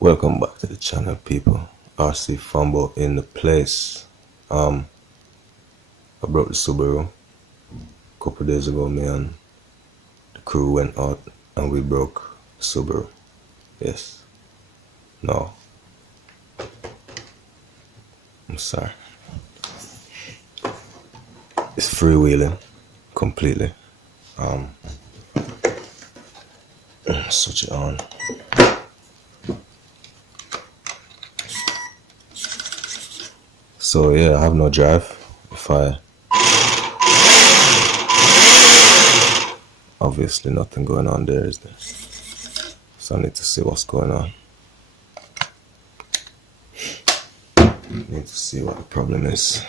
Welcome back to the channel, people. RC Fumble in the place. I broke the Subaru a couple days ago. Me and the crew went out and we broke the Subaru. Yes. No. I'm sorry. It's freewheeling completely. Switch it on. So yeah, I have no drive. Obviously nothing going on there, is there? So I need to see what's going on. Need to see what the problem is.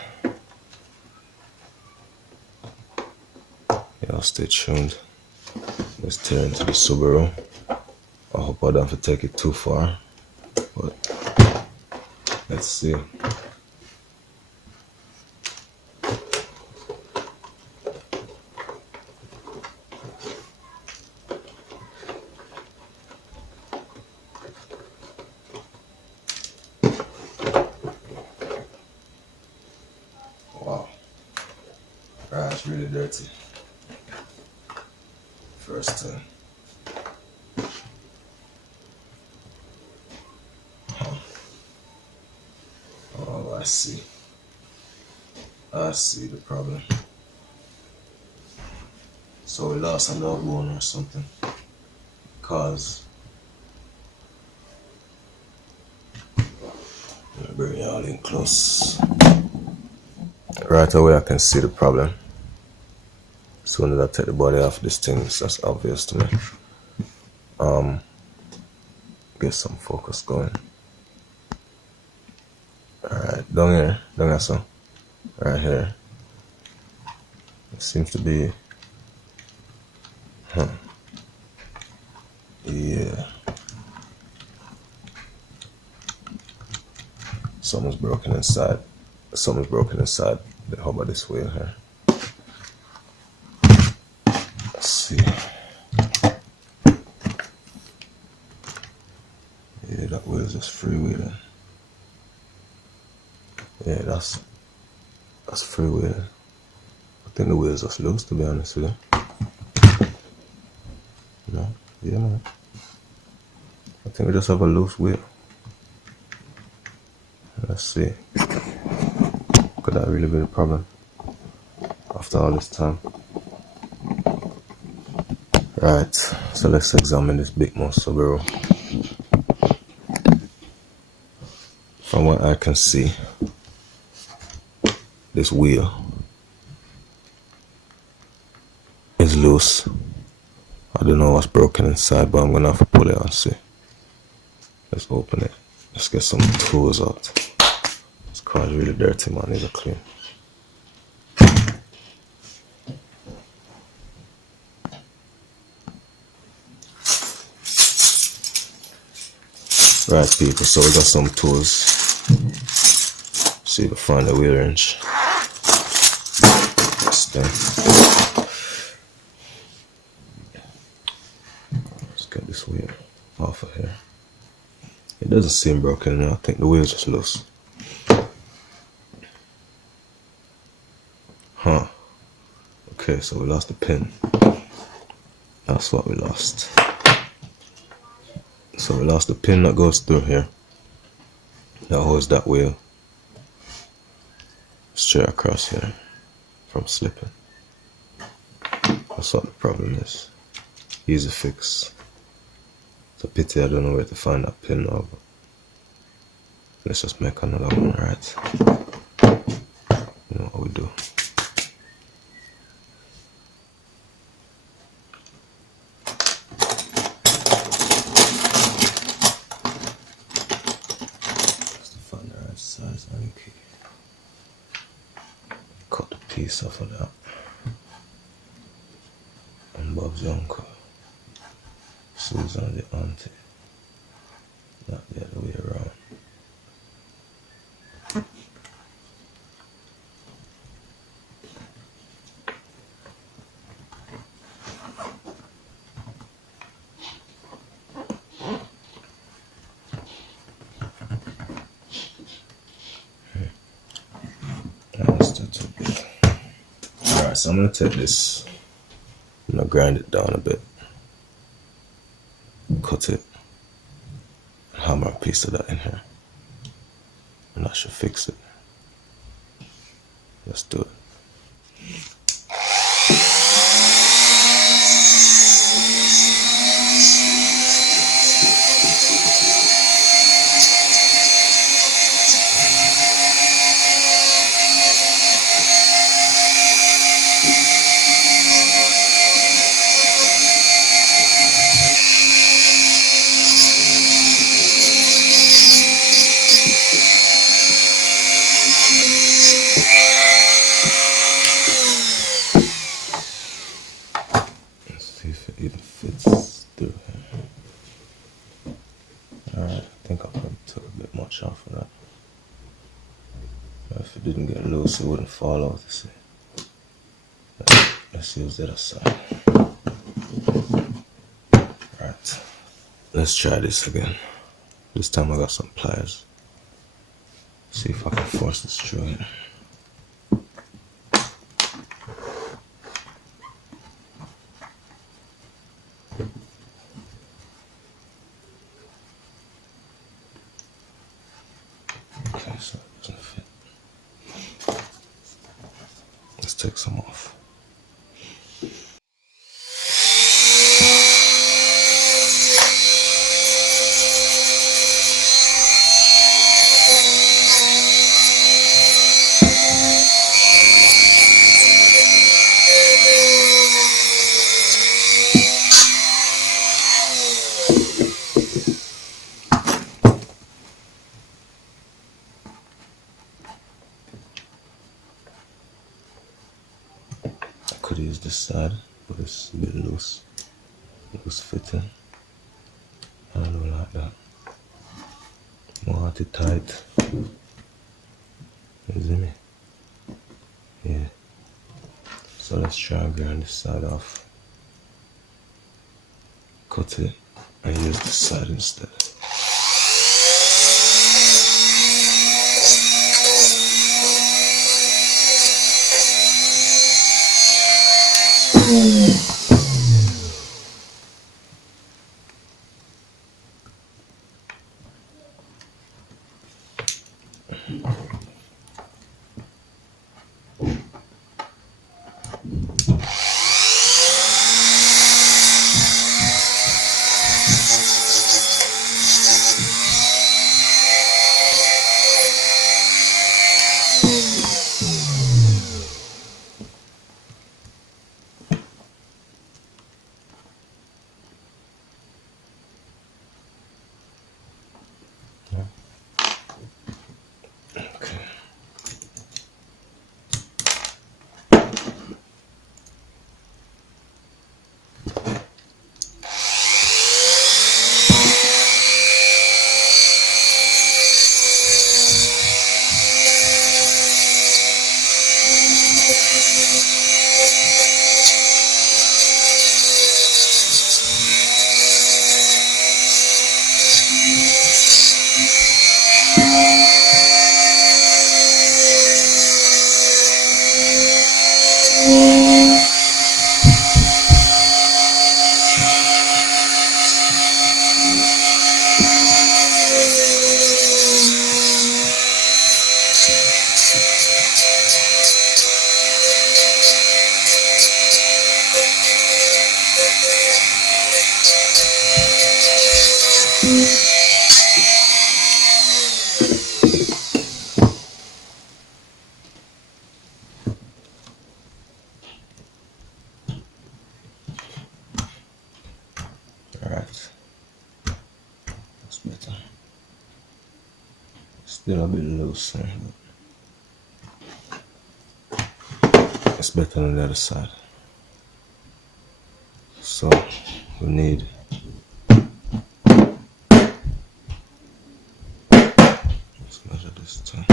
Yeah, stay tuned. Let's tear into the Subaru. I hope I don't have to take it too far, but let's see. Wow, it's really dirty. First time. Oh, I see. I see the problem. So we lost a log bone or something. Cause let me bring it all in close. Right away I can see the problem. As soon as I take the body off this thing, it's just obvious to me. Get some focus going. Alright, down here, so right here. It seems to be yeah. Something's broken inside. Something's broken inside the hub of this wheel here. Let's see. Yeah, that wheel's just freewheeling. Yeah, that's freewheeling. I think the wheel's just loose, to be honest with you. No? Yeah, man. I think we just have a loose wheel. Let's see. Could that really be the problem? After all this time. Right, so let's examine this Bycmo Subaru. From what I can see, this wheel is loose. I don't know what's broken inside, but I'm gonna have to pull it out and see. Let's open it. Let's get some tools out. This car is really dirty, man. Needs a clean. Right, people, so we got some tools. See if we find the wheel wrench. Let's get this wheel off of here. It doesn't seem broken. I think the wheel's just loose. Huh. Okay, so we lost the pin. That's what we lost. So we lost the pin that goes through here. That holds that wheel straight across here from slipping. That's what the problem is. Easy fix. It's a pity I don't know where to find that pin now, but let's just make another one, right? You know what we do. Just to find the right size and key. Cut the piece off of that. And Bob's uncle. Susan the auntie. Not the other way around. so I'm gonna take this, I'm gonna grind it down a bit, cut it, hammer a piece of that in here, and that should fix it. Let's do it. See if it even fits through here. Alright, I think I probably took a bit much off of that. But if it didn't get loose, it wouldn't fall out, you see. Let's use the other side. Right, let's try this again. This time I got some pliers. See if I can force this through here. Okay, so it doesn't fit. Let's take some off. Could use this side, but it's a bit loose fitting. I don't like that. Want it tight. You see me? Yeah. So let's try and grind this side off. Cut it and use this side instead. Okay. Alright. That's better. Still a bit loose, but it's better than the other side. So we need let's measure this too.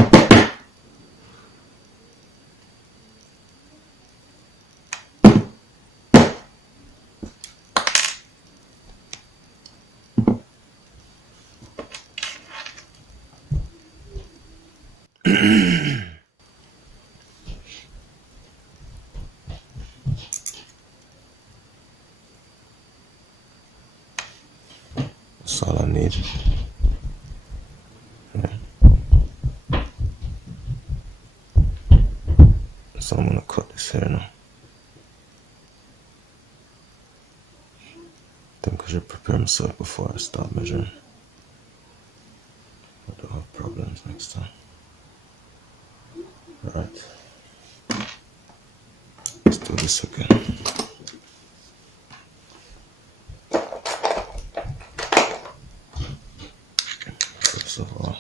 So I'm gonna cut this here now. I think I should prepare myself before I start measuring. I don't have problems next time. Alright. Let's do this again. First of all,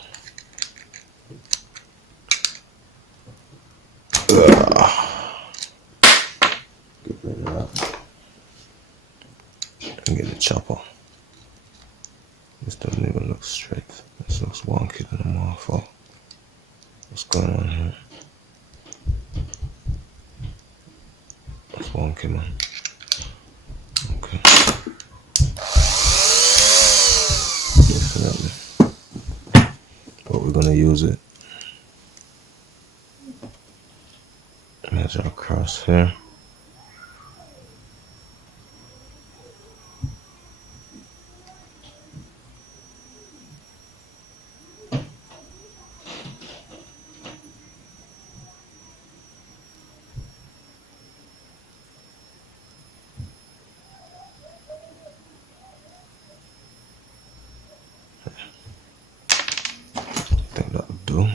get rid of that and get the chopper. This doesn't even look straight. This looks wonky than a motherfucker. What's going on here? That's wonky, man. Okay. Definitely. But we're gonna use it. Measure across here. I think that'll do.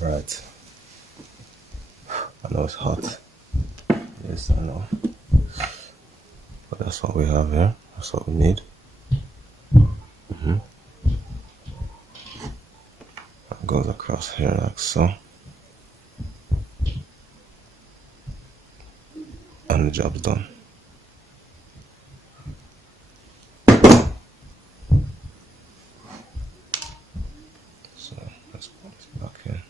Right. I know it's hot. Yes, I know. But that's what we have here. That's what we need. That goes across here like so. And the job's done. So let's put this back in.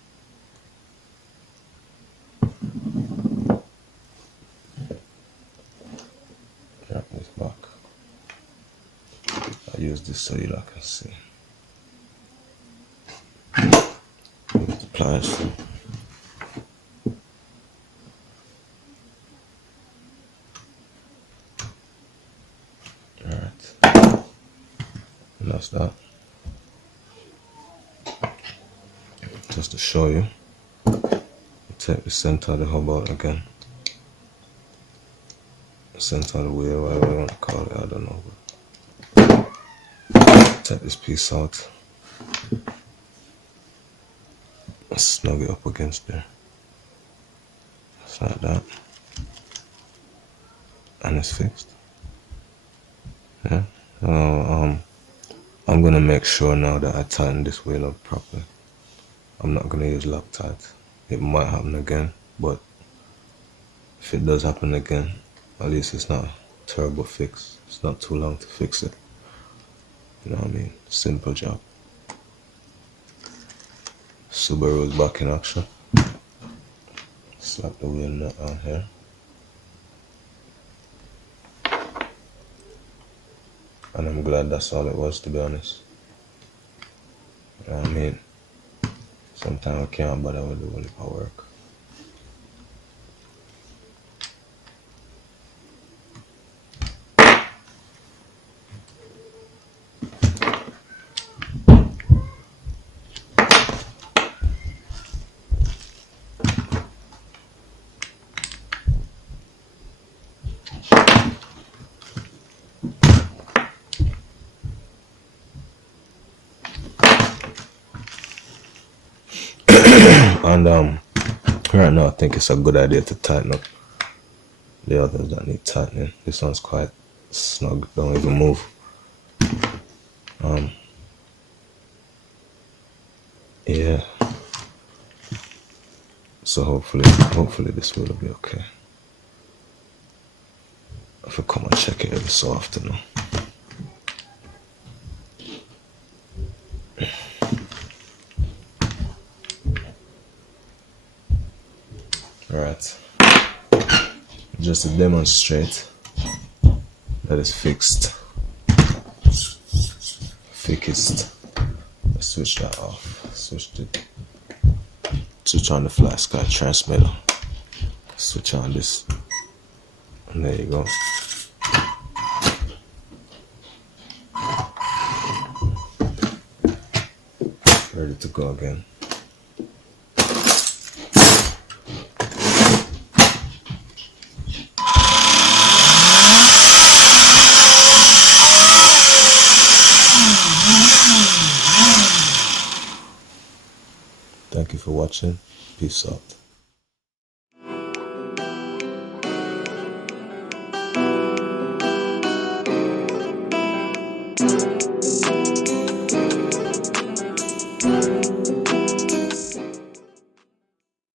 Drop this back. I use this so you can see. Use the pliers. Alright. And that's that. Just to show you, take the center of the hub out again. The center of the wheel, whatever you want to call it, I don't know. But take this piece out. Snug it up against there. Just like that. And it's fixed. Yeah. I'm gonna make sure now that I tighten this wheel up properly. I'm not gonna use Loctite. It might happen again, but if it does happen again, at least it's not a terrible fix. It's not too long to fix it. You know what I mean? Simple job. Subaru is back in action. Slap the wheel nut on here. And I'm glad that's all it was, to be honest. You know what I mean? Sometimes I can't bother with doing it for work. And right now I think it's a good idea to tighten up the others that need tightening. This one's quite snug, don't even move. Yeah. So hopefully this will be okay. I have to come and check it every so often now. Alright, just to demonstrate that it's fixed. Let's switch that off. Switch on the flash card transmitter. Switch on this. And there you go. Ready to go again. Thank you for watching. Peace out.